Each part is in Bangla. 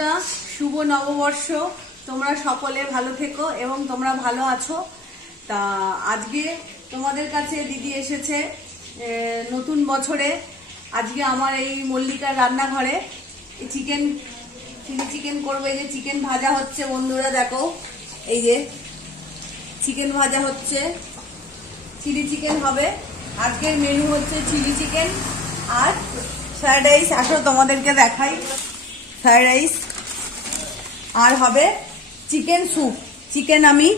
বন্ধুরা শুভ নববর্ষ। তোমরা সকলে ভালো থেকো এবং তোমরা ভালো আছো। তা আজকে তোমাদের কাছে দিদি এসেছে নতুন বছরে। আজকে আমার এই মল্লিকার রান্নাঘরে চিলি চিকেন করবে। যে চিকেন ভাজা হচ্ছে বন্ধুরা, দেখো এই যে চিকেন ভাজা হচ্ছে, চিলি চিকেন হবে। আজকের মেনু হচ্ছে চিলি চিকেন আর ফ্রাইড রাইস। আসো তোমাদেরকে দেখাই ফ্রাইড রাইস। আর হবে চিকেন স্যুপ। চিকেন আমি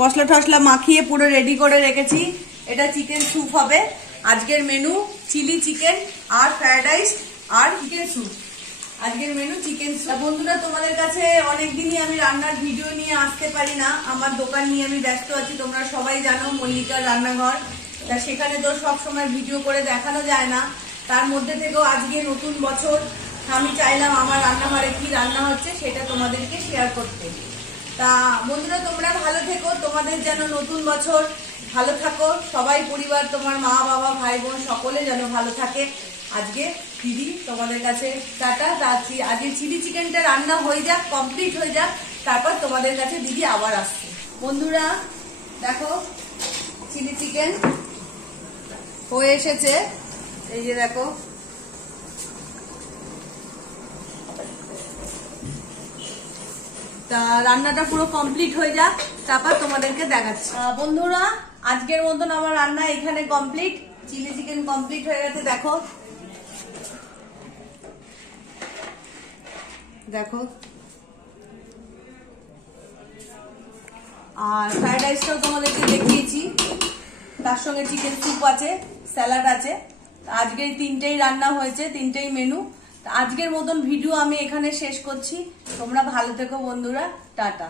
মশলা টসলা মাখিয়ে পুরো রেডি করে রেখেছি। এটা চিকেন স্যুপ হবে। আজকের মেনু চিলি চিকেন আর ফ্রাইড রাইস আর চিকেন স্যুপ। আজকের মেনু চিকেন স্যুপ। বন্ধুরা তোমাদের কাছে অনেকদিনই আমি রান্নার ভিডিও নিয়ে আসতে পারি না, আমার দোকান নিয়ে আমি ব্যস্ত আছি। তোমরা সবাই জানো মল্লিকার রান্নাঘর, তা সেখানে তো সব সময় ভিডিও করে দেখানো যায় না। তার মধ্যে থেকেও আজকে নতুন বছর আমি চাইলাম আমার রান্নাঘরে কি রান্না হচ্ছে সেটা তোমাদেরকে শেয়ার করতে। তা বন্ধুরা তোমরা ভালো থেকো, তোমাদের যেন নতুন বছর ভালো থাকো সবাই, পরিবার, তোমার মা বাবা ভাই বোন সকলে যেন ভালো থাকে। আজকে দিদি তোমাদের কাছে টাটা। আজকে চিলি চিকেনটা রান্না হয়ে যাক, কমপ্লিট হয়ে যাক, তারপর তোমাদের কাছে দিদি আবার আসছে। বন্ধুরা দেখো চিলি চিকেন হয়ে এসেছে, এই যে দেখো। তা রান্নাটা পুরো কমপ্লিট হয়ে যাক, তারপর তোমাদেরকে দেখাচ্ছি। বন্ধুরা আজকের মতন আমার রান্না এখানে কমপ্লিট। চিলি চিকেন কমপ্লিট হয়ে গেছে, দেখো দেখো। আর ফ্রাইড রাইসটাও তোমাদেরকে দেখিয়েছি, তার সঙ্গে চিকেন স্যুপ আছে, স্যালাড আছে। আজকের তিনটেই রান্না হয়েছে, তিনটেই মেনু। আজকের মতন ভিডিও আমি এখানে শেষ করছি। তোমরা ভালো থেকো বন্ধুরা, টাটা।